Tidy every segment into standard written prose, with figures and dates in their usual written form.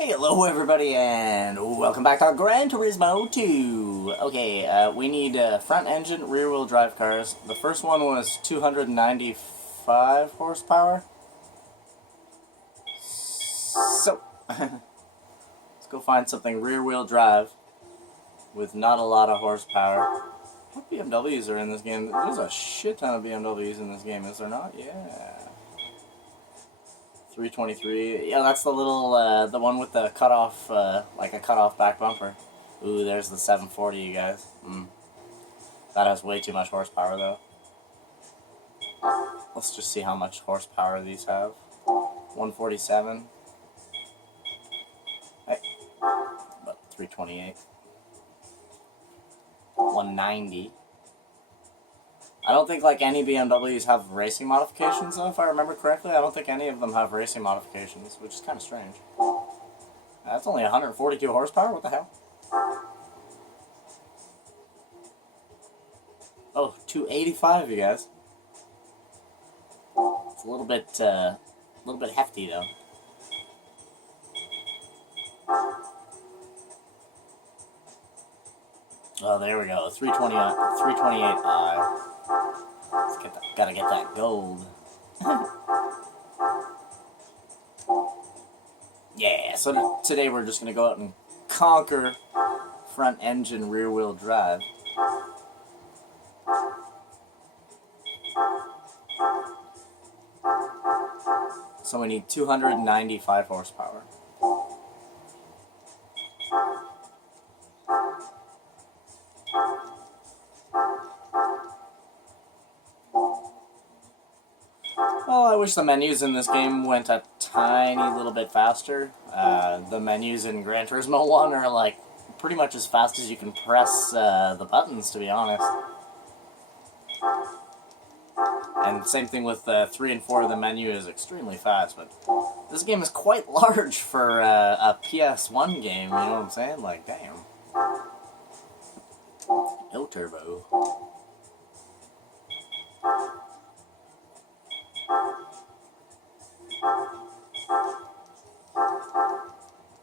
Hey, hello everybody, and welcome back to Gran Turismo 2. Okay, we need front engine, rear wheel drive cars. The first one was 295 horsepower. So, let's go find something rear wheel drive with not a lot of horsepower. What BMWs are in this game? There's a shit ton of BMWs in this game, is there not? Yeah. 323. Yeah, that's the little, the one with the cutoff, like a cutoff back bumper. Ooh, there's the 740, you guys. That has way too much horsepower, though. Let's just see how much horsepower these have. 147. Hey, about 328. 190. I don't think, like, any BMWs have racing modifications, though, if I remember correctly. I don't think any of them have racing modifications, which is kind of strange. That's only 142 horsepower? What the hell? Oh, 285, you guys. It's a little bit hefty, though. Oh, there we go. 328i. Gotta get that gold. Yeah, so today we're just gonna go out and conquer front engine rear wheel drive. So we need 295 horsepower. Well, I wish the menus in this game went a tiny little bit faster. The menus in Gran Turismo 1 are like pretty much as fast as you can press the buttons, to be honest. And same thing with 3 and 4, the menu is extremely fast, but this game is quite large for a PS1 game, you know what I'm saying? Like, damn. No turbo.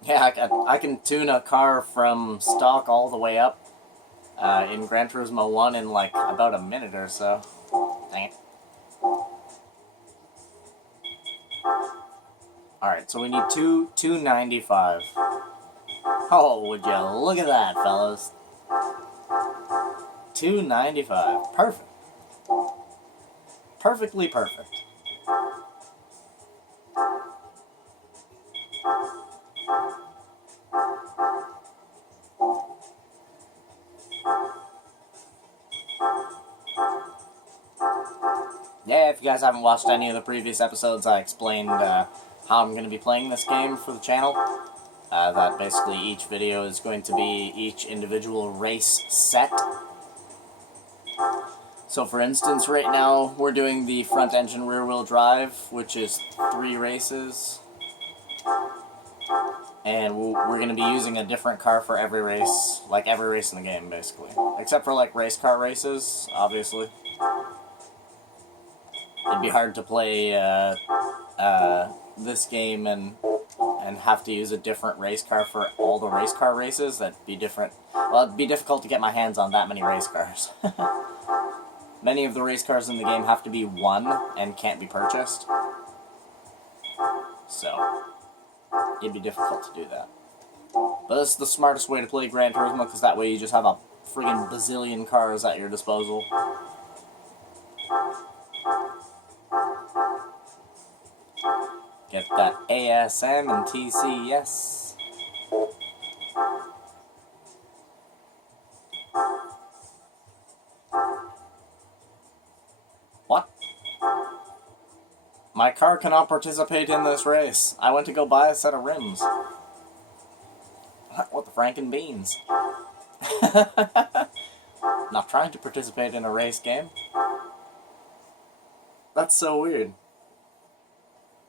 Yeah, I can tune a car from stock all the way up in Gran Turismo 1 in like about a minute or so. Dang it. Alright, so we need 295. Oh, would you look at that, fellas. 295. Perfect. Perfectly perfect. Yeah, if you guys haven't watched any of the previous episodes, I explained how I'm going to be playing this game for the channel. That basically each video is going to be each individual race set. So for instance, right now we're doing the front engine rear wheel drive, which is 3 races. And we're going to be using a different car for every race, like every race in the game, basically. Except for like race car races, obviously. It'd be hard to play this game and have to use a different race car for all the race car races. That'd be different. Well, it'd be difficult to get my hands on that many race cars. Many of the race cars in the game have to be won and can't be purchased. So, it'd be difficult to do that. But that's the smartest way to play Gran Turismo, because that way you just have a friggin' bazillion cars at your disposal. Get that ASM and TCS. What? My car cannot participate in this race. I went to go buy a set of rims. What the franken beans? Not trying to participate in a race game. That's so weird.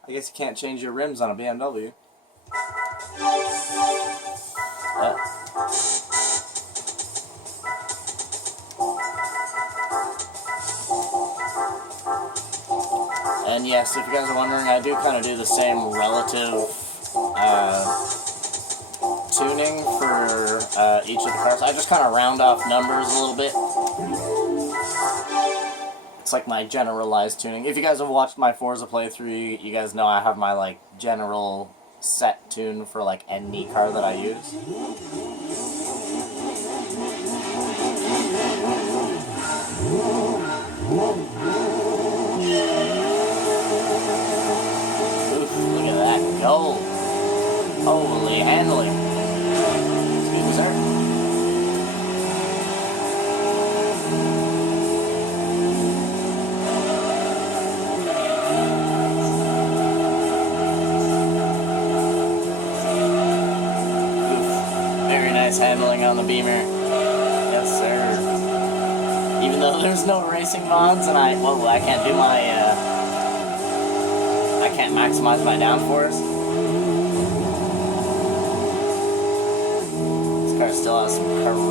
I guess you can't change your rims on a BMW. And yes, if you guys are wondering, I do kind of do the same relative tuning for each of the cars. I just kind of round off numbers a little bit. It's like my generalized tuning. If you guys have watched my Forza playthrough, you guys know I have my like general set tune for like any car that I use. Oof, look at that gold. Holy handling. Excuse me, sir. Handling on the Beamer. Yes, sir. Even though there's no racing mods and I can't do my, I can't maximize my downforce. This car still has some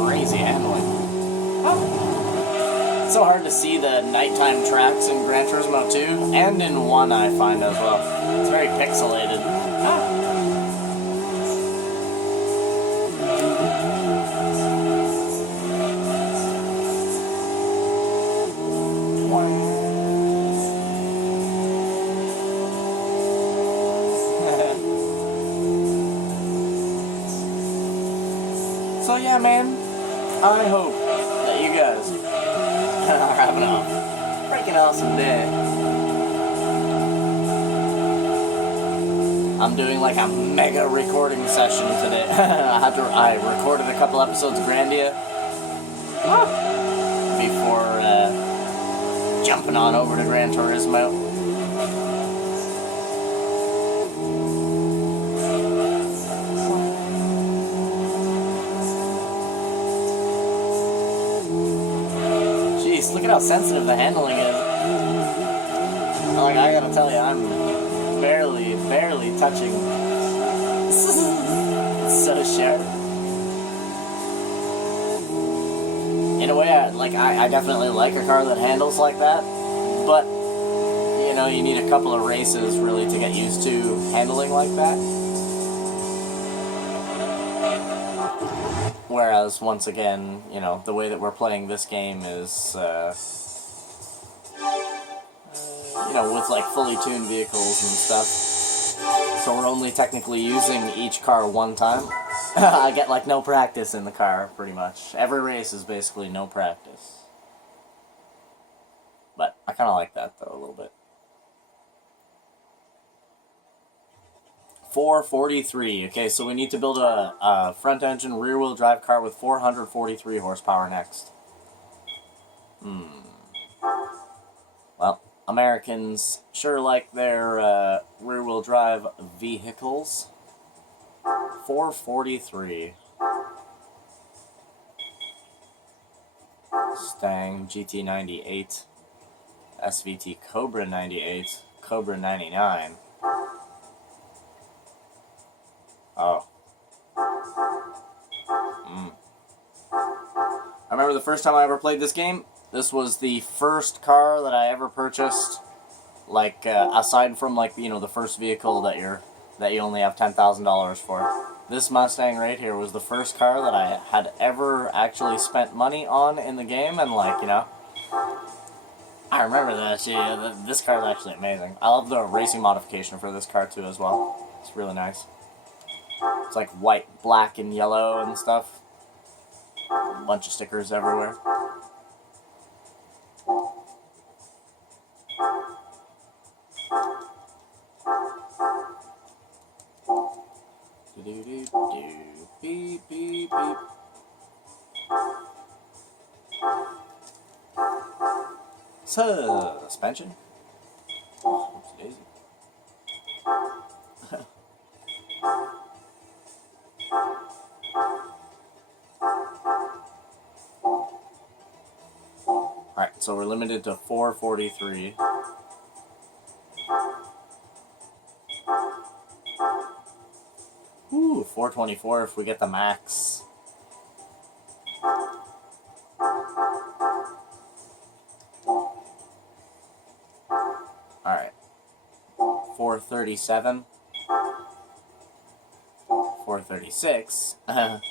crazy handling. Oh. It's so hard to see the nighttime tracks in Gran Turismo 2, and in 1 I find as well. It's very pixelated. Ah. So yeah, man, I hope that you guys are having a freaking awesome day. I'm doing like a mega recording session today. I recorded a couple episodes of Grandia before jumping on over to Gran Turismo. Look at how sensitive the handling is. Like, I gotta tell you, I'm barely touching. It's so sharp. In a way, I definitely like a car that handles like that, but, you know, you need a couple of races really to get used to handling like that. Whereas, once again, you know, the way that we're playing this game is, you know, with like fully tuned vehicles and stuff. So we're only technically using each car one time. I get like no practice in the car, pretty much. Every race is basically no practice. But I kind of like that, though, a little bit. 443. Okay, so we need to build a front-engine, rear-wheel drive car with 443 horsepower next. Well, Americans sure like their rear-wheel drive vehicles. 443. Stang GT98, SVT Cobra 98, Cobra 99. Oh. I remember the first time I ever played this game, this was the first car that I ever purchased, like, aside from, like, you know, the first vehicle that you only have $10,000 for. This Mustang right here was the first car that I had ever actually spent money on in the game, and, like, you know, I remember that shit. This car is actually amazing. I love the racing modification for this car, too, as well. It's really nice. It's like white, black, and yellow and stuff. A bunch of stickers everywhere. Beep, beep, beep. Suspension. Oh, oops, daisy. Alright, so we're limited to 443. Ooh, 424 if we get the max. Alright. 437. 436, and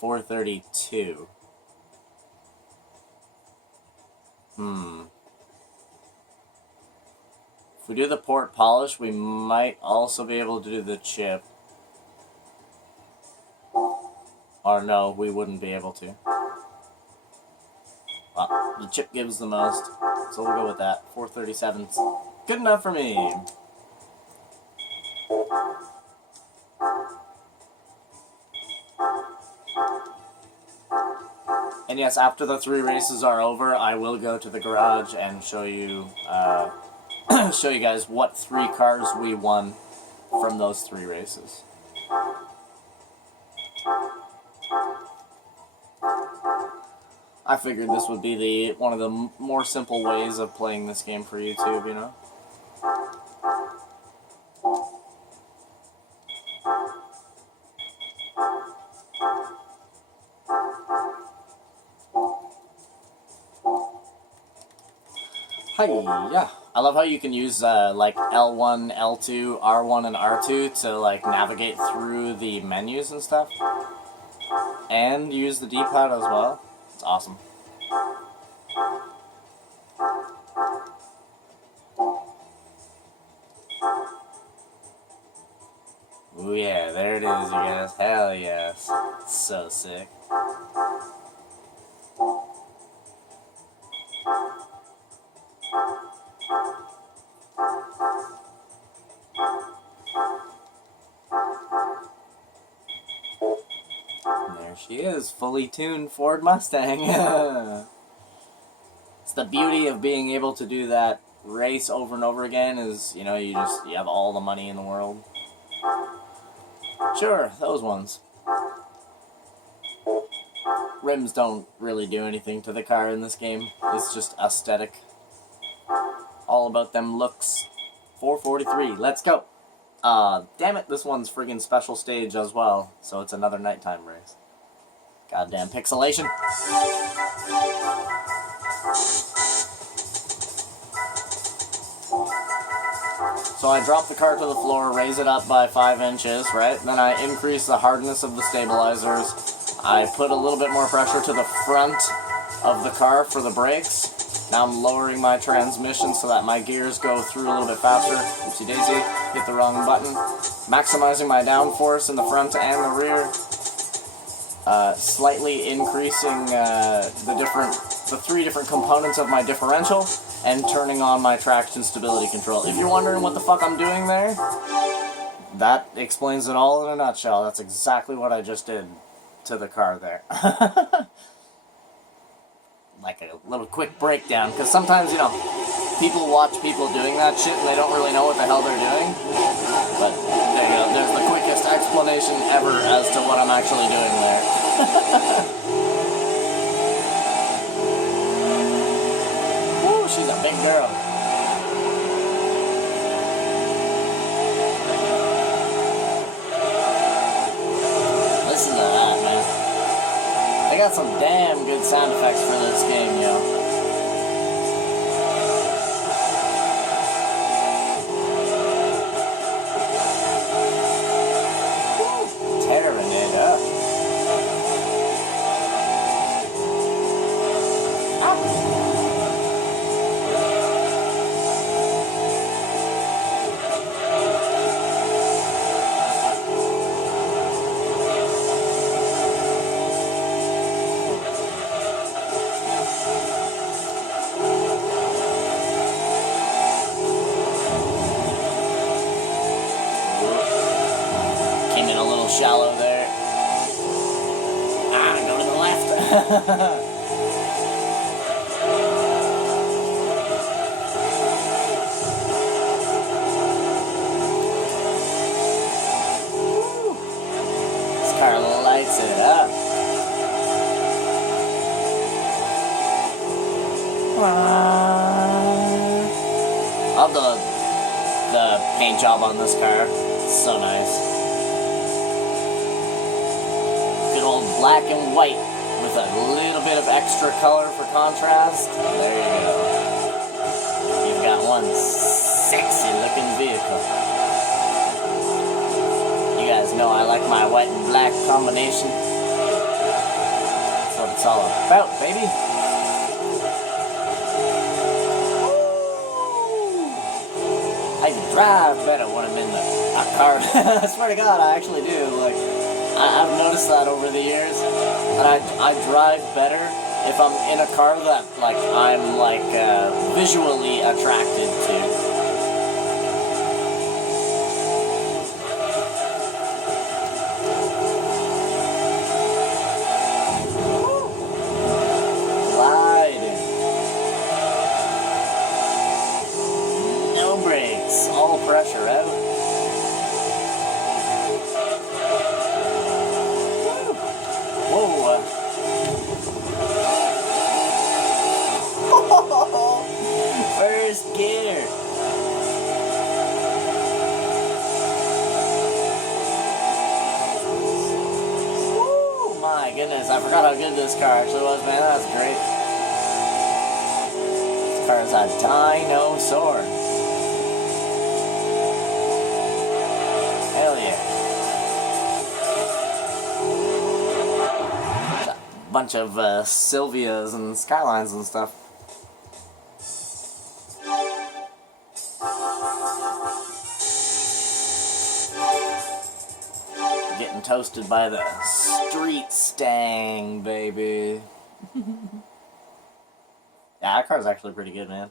432. If we do the port polish, we might also be able to do the chip. Or no, we wouldn't be able to. Well, the chip gives the most, so we'll go with that. 437's good enough for me. And yes, after the 3 races are over, I will go to the garage and show you, show you guys what 3 cars we won from those 3 races. I figured this would be one of the more simple ways of playing this game for YouTube, you know? Hi-ya! I love how you can use like L1, L2, R1, and R2 to like navigate through the menus and stuff. And use the D-pad as well. It's awesome. Ooh yeah, there it is, you guys. Hell yes. So sick. There she is, fully tuned Ford Mustang. It's the beauty of being able to do that race over and over again is, you know, you have all the money in the world. Sure, those ones. Rims don't really do anything to the car in this game. It's just aesthetic. All about them looks. 443, let's go. Damn it, this one's friggin' special stage as well, so it's another nighttime race. Goddamn pixelation. So I drop the car to the floor, raise it up by 5 inches, right? Then I increase the hardness of the stabilizers. I put a little bit more pressure to the front of the car for the brakes. Now I'm lowering my transmission so that my gears go through a little bit faster. Oopsie daisy, hit the wrong button. Maximizing my downforce in the front and the rear. Slightly increasing the 3 different components of my differential, and turning on my traction stability control. If you're wondering what the fuck I'm doing there, that explains it all in a nutshell. That's exactly what I just did to the car there. Like a little quick breakdown, because sometimes, you know, people watch people doing that shit and they don't really know what the hell they're doing. But there you go, there's the quickest explanation ever as to what I'm actually doing there. Woo, she's a big girl. Listen to that, man. They got some damn good sound effects for this game, yo. Woo, tearing it up. Shallow there. Go to the left. This car lights it up. I love the paint job on this car. It's so nice. Black and white with a little bit of extra color for contrast. There you go. You've got one sexy looking vehicle. like my white and black combination. That's what it's all about, baby. I drive better when I'm in a car. I swear to God, I actually do. Like, I've noticed that over the years, that I drive better if I'm in a car that, like, I'm, like, visually attracted to. Gliding. No brakes. All pressure out. Whoa. First gear. Woo, my goodness, I forgot how good this car actually was, man. That was great. This car is a dinosaur. Hell yeah. Bunch of Sylvias and Skylines and stuff. Getting toasted by the street stang, baby. Yeah, that car's actually pretty good, man.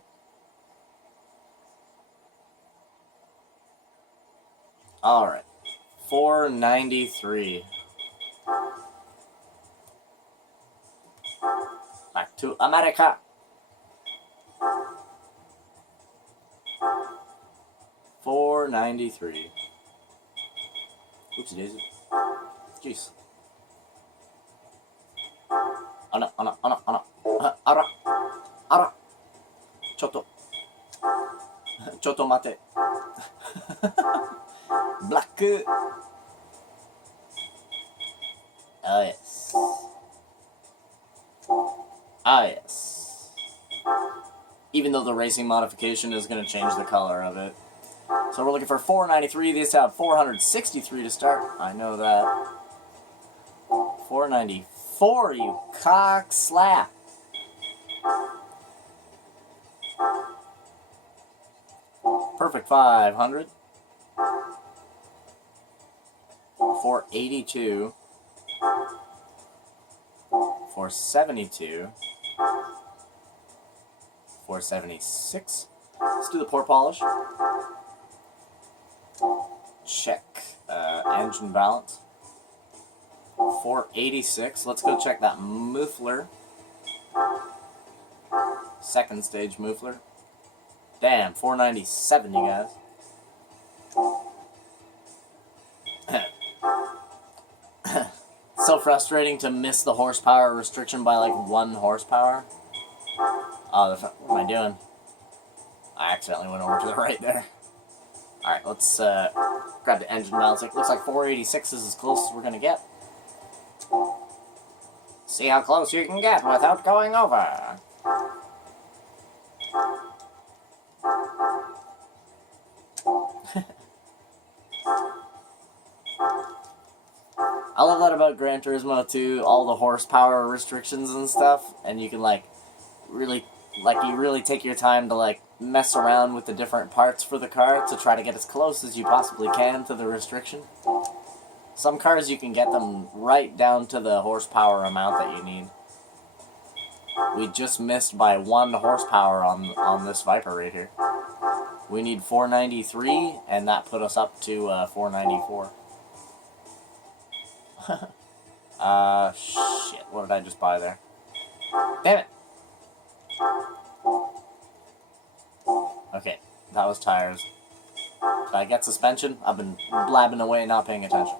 Alright. 493. Back to America. $493. Oopsie daisy. Jeez. Ara. Chotto. Chotto mate. Black. Oh yes. Ah yes. Even though the racing modification is going to change the color of it. So we're looking for 493. These have 463 to start. I know that. 494, you cock slap. Perfect 500. 482. 472. 476. Let's do the pour polish. Check engine balance. 486. Let's go check that muffler. Second stage muffler. Damn, 497, you guys. So frustrating to miss the horsepower restriction by like 1 horsepower. Oh, what am I doing? I accidentally went over to the right there. Alright, let's grab the engine balance. It looks like 486 is as close as we're going to get. See how close you can get without going over. I love that about Gran Turismo too, all the horsepower restrictions and stuff, and you can really take your time to mess around with the different parts for the car to try to get as close as you possibly can to the restriction. Some cars you can get them right down to the horsepower amount that you need. We just missed by 1 horsepower on this Viper right here. We need 493, and that put us up to 494. Shit, what did I just buy there? Damn it! Okay, that was tires. Did I get suspension? I've been blabbing away not paying attention.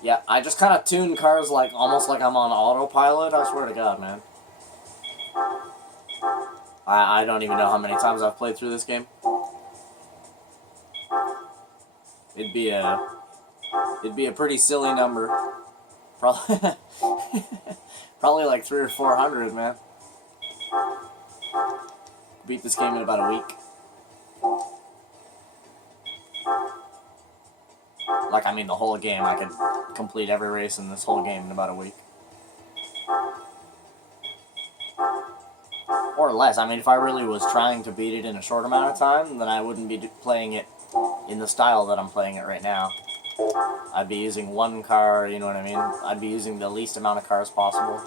Yeah, I just kind of tune cars almost like I'm on autopilot, I swear to God, man. I don't even know how many times I've played through this game. It'd be a pretty silly number. Probably, probably like 300 or 400, man. Beat this game in about a week. Like, I mean the whole game. I could complete every race in this whole game in about a week. Or less. I mean, if I really was trying to beat it in a short amount of time, then I wouldn't be playing it in the style that I'm playing it right now. I'd be using one car, you know what I mean? I'd be using the least amount of cars possible.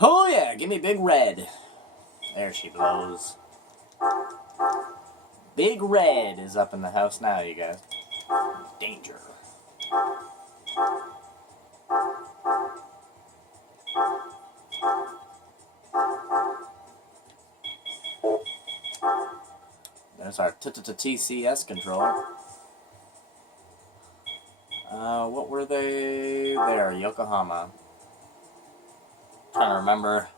Oh yeah, give me Big Red. There she blows. Big Red is up in the house now, you guys. Danger. There's our TCS controller. What were they? There, Yokohama. Trying to remember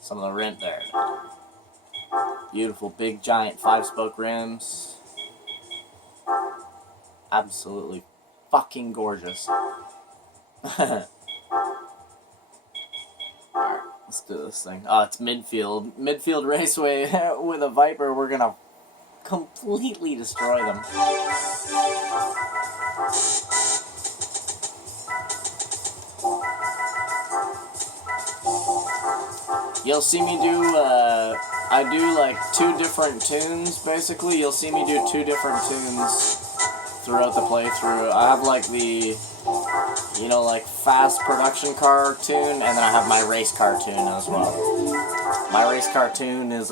some of the rent there. Beautiful, big, giant 5-spoke rims. Absolutely fucking gorgeous. Alright, let's do this thing. Oh, it's midfield. Midfield raceway with a Viper. We're gonna completely destroy them. You'll see me do, I do like 2 different tunes, basically. You'll see me do 2 different tunes throughout the playthrough. I have like the, you know, like fast production car tune, and then I have my race car tune as well. My race car tune is,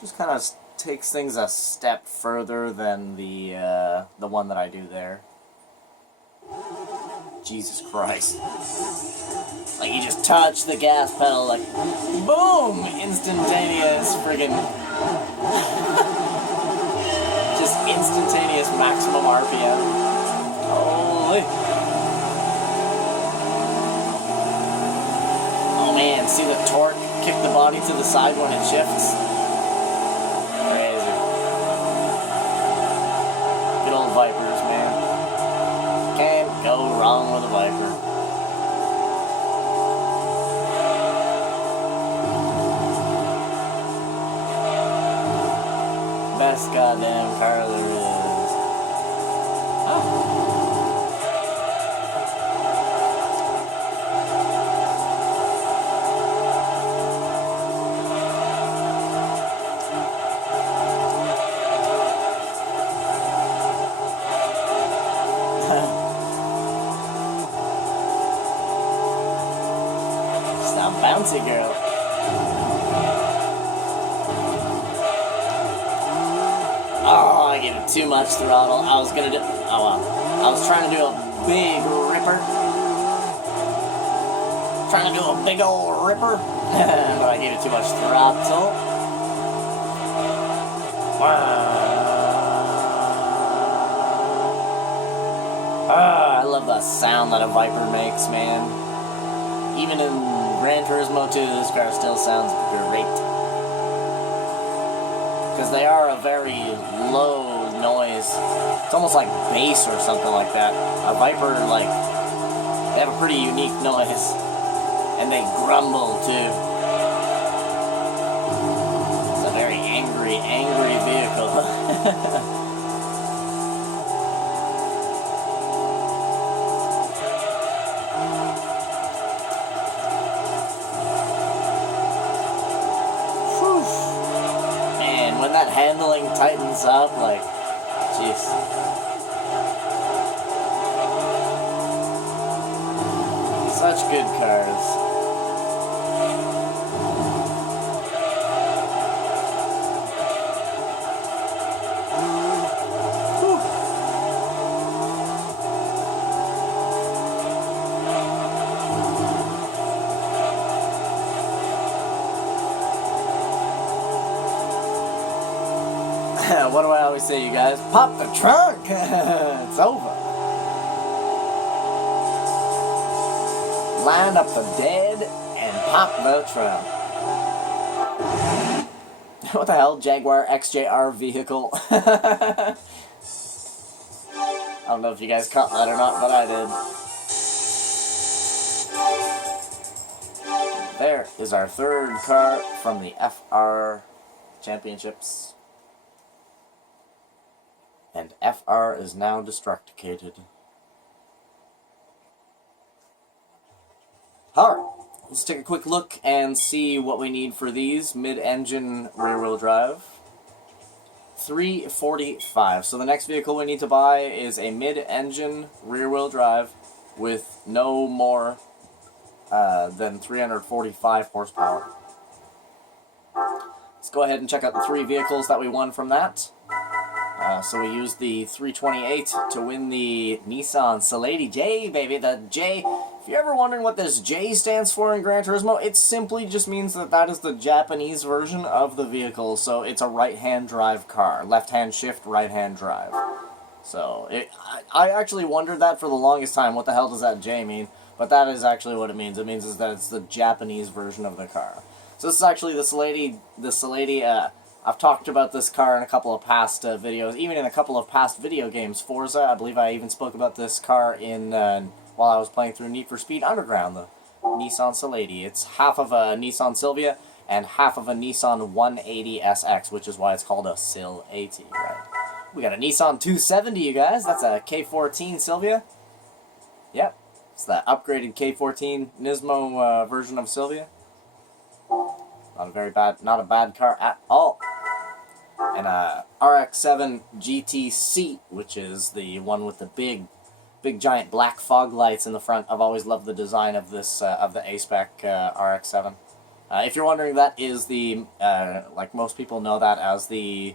just kind of takes things a step further than the one that I do there. Jesus Christ. Like, you just touch the gas pedal, like, boom! Instantaneous friggin' just instantaneous maximum RPM. Holy. Oh man, see the torque kick the body to the side when it shifts? Crazy. Good old Vipers, man. Can't go wrong with a Viper. Best goddamn car there is. Oh. Stop bouncy, girl. Oh, I gave it too much throttle. I was gonna do. Oh well. I was trying to do a big ripper. Trying to do a big old ripper. But I gave it too much throttle. I love the sound that a Viper makes, man. Even in Gran Turismo 2, this car still sounds great. Because they are a very low noise. It's almost like bass or something like that. A Viper, like, they have a pretty unique noise. And they grumble, too. It's a very angry vehicle. When that handling tightens up, like, jeez. Such good cars. What do I always say, you guys? Pop the trunk! It's over. Line up the dead and pop the trunk. What the hell? Jaguar XJR vehicle. I don't know if you guys caught that or not, but I did. there is our third car from the FR Championships. And FR is now destructicated. Alright, let's take a quick look and see what we need for these mid-engine rear-wheel drive. 345. So the next vehicle we need to buy is a mid-engine rear-wheel drive with no more than 345 horsepower. Let's go ahead and check out the 3 vehicles that we won from that. So we used the 328 to win the Nissan Salady J, baby. The J, if you're ever wondering what this J stands for in Gran Turismo, it simply just means that that is the Japanese version of the vehicle. So it's a right-hand drive car. Left-hand shift, right-hand drive. So I actually wondered that for the longest time. What the hell does that J mean? But that is actually what it means. It means is that it's the Japanese version of the car. So this is actually the Salady, I've talked about this car in a couple of past videos, even in a couple of past video games. Forza, I believe I even spoke about this car in while I was playing through Need for Speed Underground, the Nissan Salady. It's half of a Nissan Silvia and half of a Nissan 180SX, which is why it's called a Sil 80, right? We got a Nissan 270, you guys. That's a K14 Silvia. Yep, it's the upgraded K14 Nismo version of Silvia. Not a bad car at all. And a RX-7 GTC, which is the one with the big giant black fog lights in the front. I've always loved the design of this of the A-Spec RX-7. If you're wondering, that is the like most people know that as the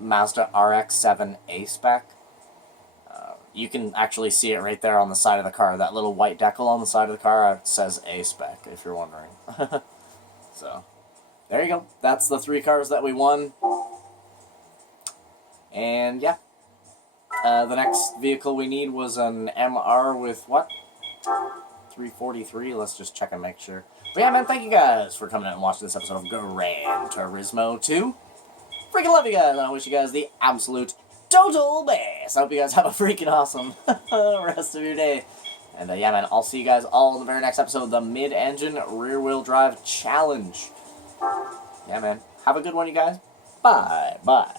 Mazda RX-7 A-Spec. You can actually see it right there on the side of the car. That little white decal on the side of the car says A-Spec, if you're wondering. So, there you go. That's the 3 cars that we won. And, yeah. The next vehicle we need was an MR with, what? 343. Let's just check and make sure. But yeah, man, thank you guys for coming out and watching this episode of Gran Turismo 2. Freaking love you guys, and I wish you guys the absolute total best. I hope you guys have a freaking awesome rest of your day. And yeah, man, I'll see you guys all in the very next episode of the Mid-Engine Rear-Wheel Drive Challenge. Yeah, man. Have a good one, you guys. Bye. Bye.